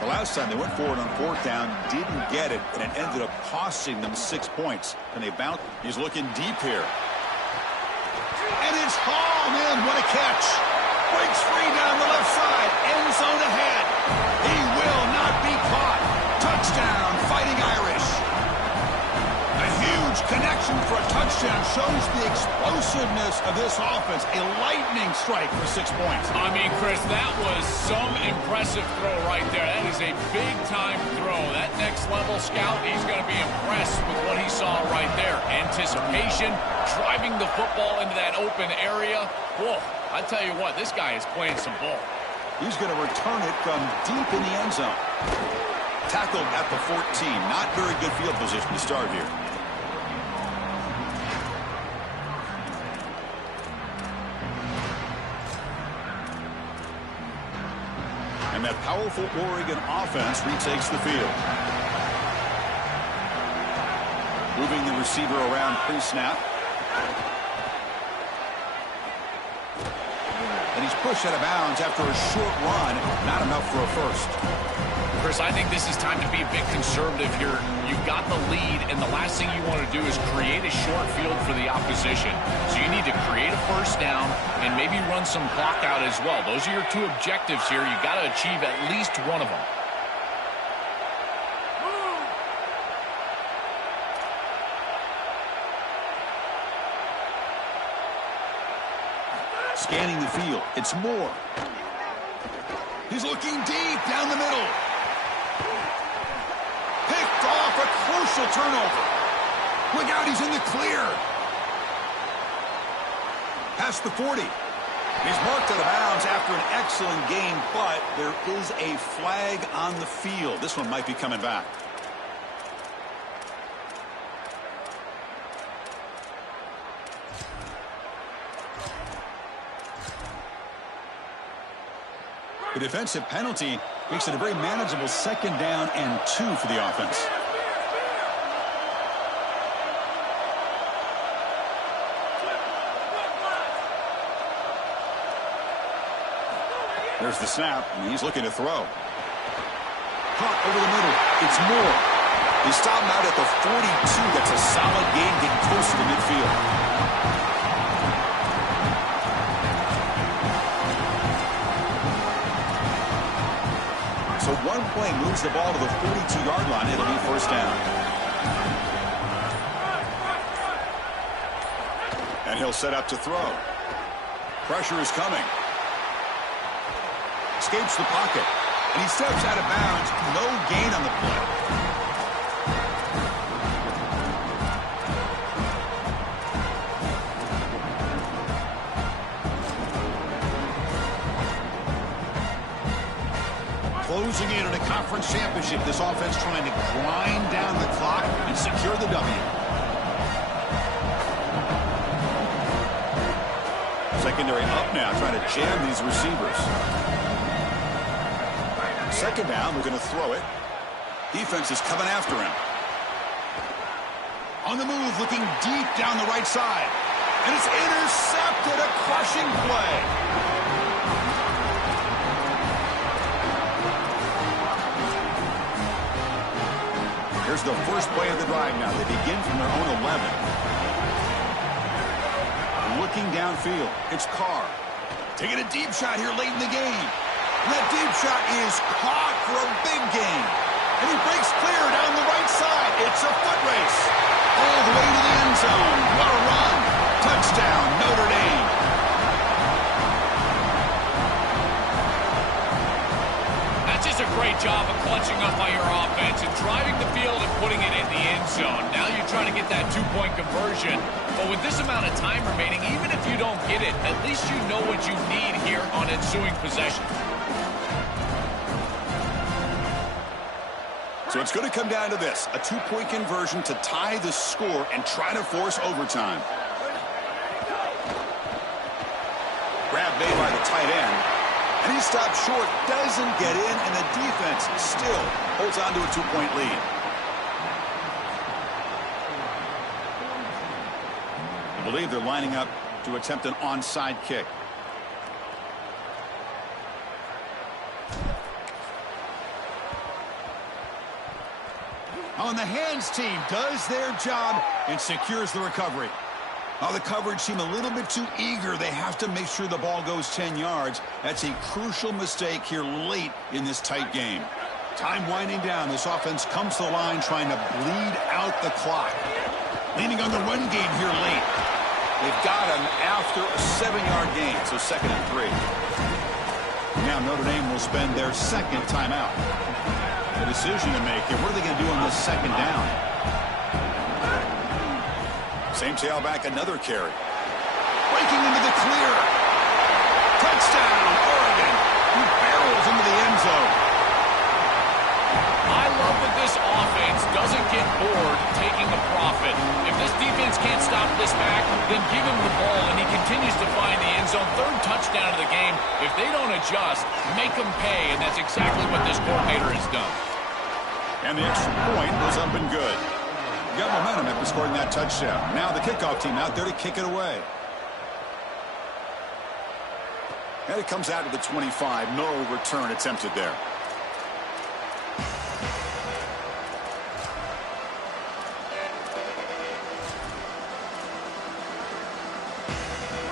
The last time they went forward on 4th down, didn't get it, and it ended up costing them 6 points. And they bounce. He's looking deep here. And it's hauled in. What a catch. Breaks free down the left side. End zone ahead. He will not be caught. Touchdown, Fighting Irish. A huge connection for a touchdown shows the explosiveness of this offense. A lightning strike for 6 points. I mean, Chris, that was some impressive throw right there. That is a big-time throw. That next-level scout, he's going to be impressed with what he saw right there. Anticipation, driving the football into that open area. Whoa, I tell you what, this guy is playing some ball. He's going to return it from deep in the end zone. Tackled at the 14. Not very good field position to start here. And that powerful Oregon offense retakes the field. Moving the receiver around pre-snap. And he's pushed out of bounds after a short run. Not enough for a first. Chris, I think this is time to be a bit conservative here. You've got the lead, and the last thing you want to do is create a short field for the opposition. So you need to create a first down and maybe run some clock out as well. Those are your 2 objectives here. You've got to achieve at least one of them. Scanning the field. It's Moore. He's looking deep down the middle. Picked off, a crucial turnover. Look out, he's in the clear. Past the 40. He's marked out of bounds after an excellent game, but there is a flag on the field. This one might be coming back. The defensive penalty Makes it a very manageable 2nd down and 2 for the offense. There's the snap, and he's looking to throw. Caught over the middle. It's Moore. He stopped him out at the 42. That's a solid gain, getting closer to midfield. So one play moves the ball to the 42-yard line. It'll be 1st down. And he'll set up to throw. Pressure is coming. Escapes the pocket. And he steps out of bounds. No gain on the play. Closing in on a conference championship, this offense trying to grind down the clock and secure the W. Secondary up now, trying to jam these receivers. 2nd down, we're going to throw it. Defense is coming after him. On the move, looking deep down the right side. And it's intercepted, a crushing play. Here's the first play of the drive now. They begin from their own 11. Looking downfield, it's Carr. Taking a deep shot here late in the game. And that deep shot is caught for a big gain. And he breaks clear down the right side. It's a foot race. All the way to the end zone. What a run. Touchdown, Notre Dame. That's just a great job of clutching up by your offense and driving the field and putting it in the end zone. Now you're trying to get that 2-point conversion. But with this amount of time remaining, even if you don't get it, at least you know what you need here on ensuing possession. So it's going to come down to this, a 2-point conversion to tie the score and try to force overtime. Grab made by the tight end, and he stopped short, doesn't get in, and the defense still holds on to a 2-point lead. I believe they're lining up to attempt an onside kick. On the hands team does their job and secures the recovery. Now the coverage seemed a little bit too eager. They have to make sure the ball goes 10 yards. That's a crucial mistake here late in this tight game. Time winding down. This offense comes to the line trying to bleed out the clock. Leaning on the run game here late. They've got him after a 7-yard gain, so 2nd and 3. Now Notre Dame will spend their 2nd timeout. A decision to make here. What are they going to do on this 2nd down? Same tailback, another carry. Breaking into the clear. Touchdown, Oregon. He barrels into the end zone. I love that this offense doesn't get bored taking a profit. If this defense can't stop this back, then give him the ball, and he continues to find the end zone. 3rd touchdown of the game. If they don't adjust, make them pay, and that's exactly what this coordinator has done. And the extra point was up and good. Got momentum after scoring that touchdown. Now the kickoff team out there to kick it away. And it comes out to the 25. No return attempted there.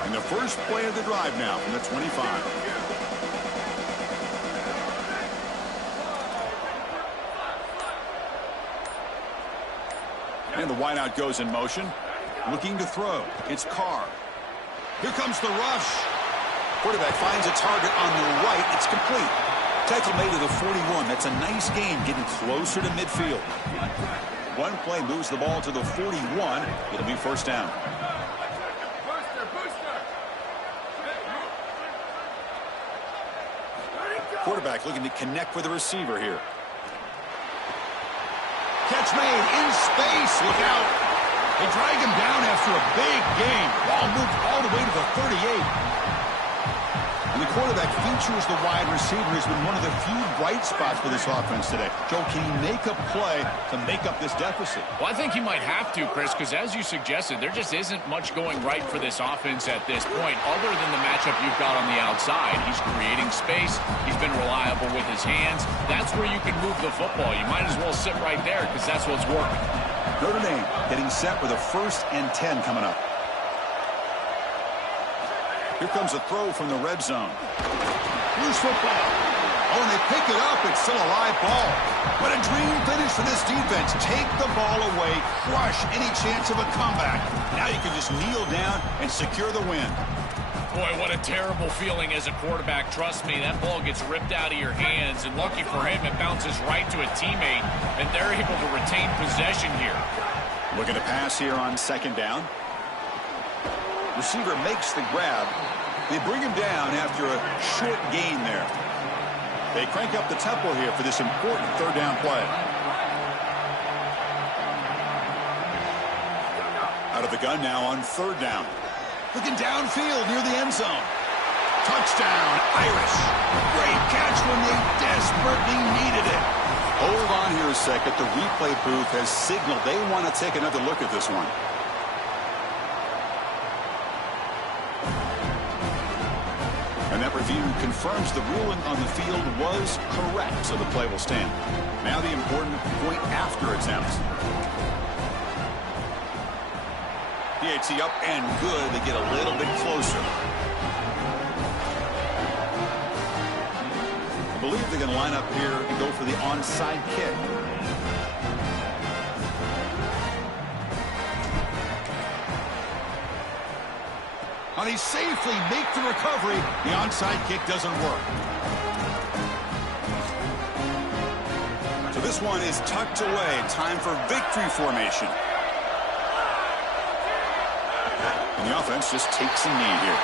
And the first play of the drive now from the 25. And the wideout goes in motion. Looking to throw. It's Carr. Here comes the rush. Quarterback finds a target on the right. It's complete. Tackle made to the 41. That's a nice gain, getting closer to midfield. One play moves the ball to the 41. It'll be 1st down. Quarterback looking to connect with the receiver here. Catch made in space. Look out. They drag him down after a big gain. Ball moved all the way to the 38. And the quarterback features the wide receiver has been one of the few bright spots for this offense today. Joe, can he make a play to make up this deficit? Well, I think he might have to, Chris, because as you suggested, there just isn't much going right for this offense at this point, other than the matchup you've got on the outside. He's creating space. He's been reliable with his hands. That's where you can move the football. You might as well sit right there because that's what's working. Notre Dame getting set with a 1st and 10 coming up. Here comes a throw from the red zone. Loose football. Oh, and they pick it up. It's still a live ball. What a dream finish for this defense. Take the ball away, crush any chance of a comeback. Now you can just kneel down and secure the win. Boy, what a terrible feeling as a quarterback. Trust me, that ball gets ripped out of your hands, and lucky for him, it bounces right to a teammate, and they're able to retain possession here. Look at the pass here on 2nd down. Receiver makes the grab. They bring him down after a short gain there. They crank up the tempo here for this important 3rd down play. Out of the gun now on 3rd down. Looking downfield near the end zone. Touchdown, Irish. Great catch when they desperately needed it. Hold on here a second. The replay booth has signaled they want to take another look at this one. And that review confirms the ruling on the field was correct, so the play will stand. Now the important point after attempt. PAT up and good. They get a little bit closer. I believe they're going to line up here and go for the onside kick. And they safely make the recovery. The onside kick doesn't work. So this one is tucked away. Time for victory formation. And the offense just takes a knee here.